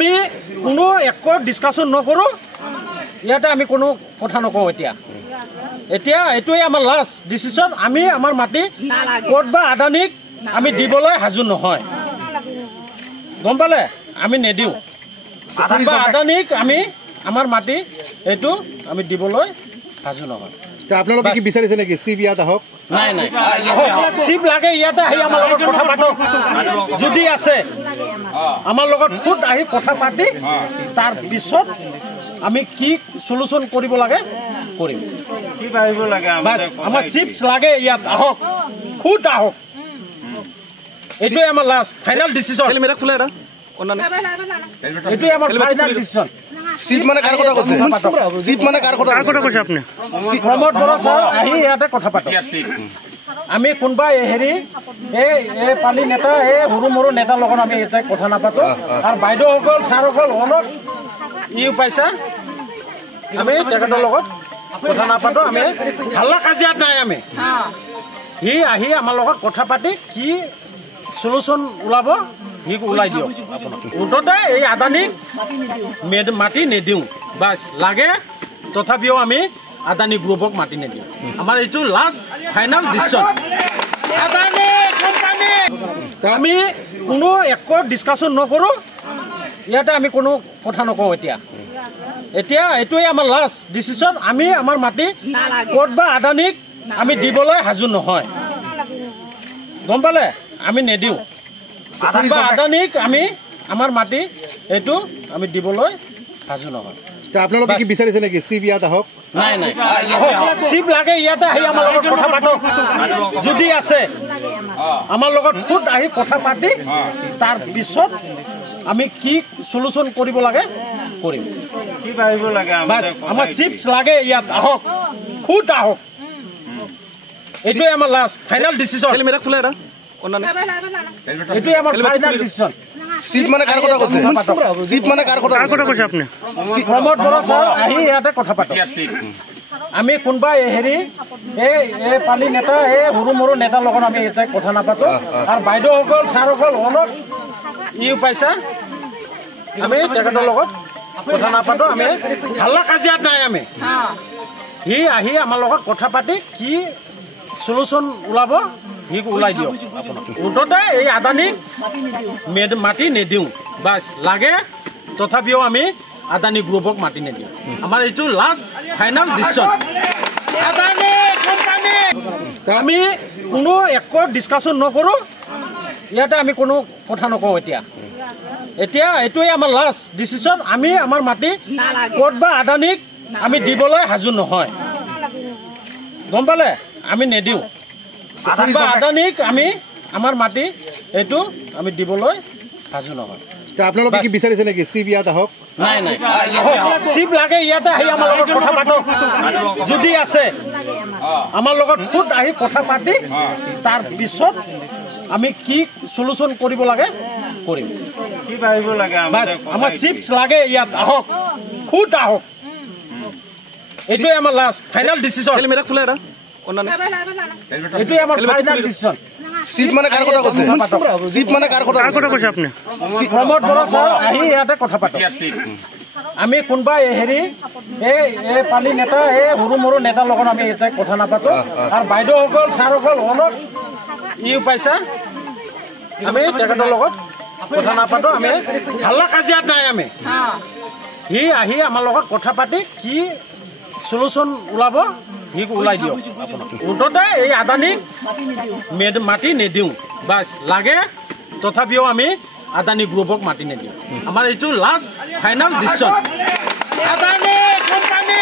আমি কোনো একো ডিসকাশন নকৰো ইয়াতে আমি কোনো কথা নকওঁ এতিয়া এটোই আমাৰ লাষ্ট ডিসিশন আমি আমাৰ মাটি কোৰ্ট বা আদানীক আমি দিবলৈ হাজু নহয় গম পালে আমি নেদিও বা আদানীক আমি আমাৰ মাটি এটো আমি দিবলৈ হাজু নহয় আপোনালোকে কি বিচাৰিছে নেকি চিপ ইয়াত আহক নাই চিপ লাগে ইয়াতে আহি আমাৰ লগত কথা পাতক যদি আছে আমাৰ লগত খুদ আহি কথা পাতি তাৰ পিছত আমি কি সলিউশন কৰিব লাগে কৰিম চিপ আহিব লাগে আমাৰ চিপস লাগে ইয়াত আহক খুদ আহক এটোই আমাৰ লাষ্ট ফাইনাল ডিসিশন হেলমেট খুলে এটা অন্যান্য এটোই আমাৰ ফাইনাল ডিসিশন চিপ মানে কাৰ কথা কৈছে চিপ মানে কাৰ কথা কৈছে আপুনি প্ৰমোদ বৰা স্যাৰ আহি ইয়াতে কথা পাতক আমি কোনবা হেৰি এই পালি নেতা এই সৰু মৰু নেতাৰ লগত আমি এটা কথা নাপাতো আৰু বাইদেউসকল ছাৰসকল অলপ ইউ পাইছা আমি তেখেতৰ লগত কথা নাপাতো আমি হাল্লা কাজিয়াত নাই আমি হি আহি আমাৰ লগত কথা পাতি কি সলিউশন ওলাব হি ওলাই দিয়ক আপোনাক মুঠতে এই আদানীক মাটি নেদিওঁ বাছ লাগে তথাপিও আমি আদানী গ্ৰুপক মাটি নেদিওঁ আমাৰ এইটো last final decision Adani company আমি কোনো একো ডিসকাশন নকৰো ইয়াতে আমি কোনো কথা নকওঁ এতিয়া এটোই আমাৰ লাষ্ট ডিসিশন আমি আমাৰ মাটি কোৰ্ট বা আদানীক আমি দিবলৈ হাজু নহয় গম পালে আমি নেদিও বা আদানীক আমি আমাৰ মাটি এটো আমি দিবলৈ হাজু নহয় আপোনালোকে কি বিচাৰিছে নেকি চিপ ইয়াত আহক নাই চিপ লাগে ইয়াতে আহি আমাৰ লগত কথা পাতক যদি আছে আমাৰ লগত খুদ আহি কথা পাতি তাৰ পিছত আমি কি সলিউশন কৰিব লাগে কৰিম চিপ আহিব লাগে আমাৰ চিপস লাগে ইয়াত আহক খুদ আহক এটোই আমাৰ লাষ্ট ফাইনাল ডিসিশন হেলমেট খুলে এটা অন্যান্য এটোই আমাৰ ফাইনাল ডিসিশন চিপ মানে কাৰ কথা কৈছে চিপ মানে কাৰ কথা কৈছে আপুনি প্ৰমোদ বৰা স্যাৰ আহি ইয়াতে কথা পাতক আমি কোনবা হেৰি এই পালি নেতা এই সৰু মৰু নেতাৰ লগত আমি এটা কথা নাপাতো আৰু বাইদেউসকল ছাৰসকল অলপ ইউ পাইছা আমি তেখেতৰ লগত কথা নাপাতো আমি হাল্লা কাজিয়াত নাই আমি হি আহি আমাৰ লগত কথা পাতি কি সলিউশন ওলাব হি ওলাই দিয়ক আপোনাক মুঠতে এই আদানীক মাটি নেদিওঁ বাছ লাগে তথাপিও আমি আদানী গ্ৰুপক মাটি নেদিওঁ আমাৰ এইটো last final decision Adani company আমি কোনো একো ডিসকাশন নকৰো ইয়াতে আমি কোনো কথা নকওঁ এতিয়া এটোই আমাৰ লাষ্ট ডিসিশন আমি আমাৰ মাটি কোৰ্ট বা আদানীক আমি দিবলৈ হাজু নহয় গম পালে আমি নেদিওঁ বা আদানীক আমি আমাৰ মাটি এটো আমি দিবলৈ হাজু নহয় আপোনালোকে কি বিচাৰিছে নেকি চিপ ইয়াত আহক নাই চিপ লাগে ইয়াতে আহি আমাৰ লগত কথা পাতক যদি আছে আমাৰ লগত খুদ আহি কথা পাতি তাৰ পিছত আমি কি সলিউশন কৰিব লাগে কৰিম চিপ আহিব লাগে আমাৰ চিপস লাগে ইয়াত আহক খুদ আহক এটোই আমাৰ লাষ্ট ফাইনাল ডিসিশন হেলমেট খুলে এটা অন্যান্য এটোই আমাৰ ফাইনাল ডিসিশন চিপ মানে কাৰ কথা কৈছে চিপ মানে কাৰ কথা কৈছে আপুনি প্ৰমোদ বৰা স্যাৰ আহি ইয়াতে কথা পাতক আমি কোনবা হেৰি এই পালি নেতা এই সৰু মৰু নেতাৰ লগত আমি এটা কথা নাপাতো আৰু বাইদেউসকল ছাৰসকল অলপ ইউ পাইছা আমি তেখেতৰ লগত কথা নাপাতো আমি হাল্লা কাজিয়াত নাই আমি হি আহি আমাৰ লগত কথা পাতি কি সলিউশন ওলাব হি ওলাই দিয়ক আপোনাক মুঠতে এই আদানীক মাটি নেদিওঁ বাছ লাগে তথাপিও আমি আদানী গ্ৰুপক মাটি নেদিওঁ আমাৰ এইটো last final decision Adani company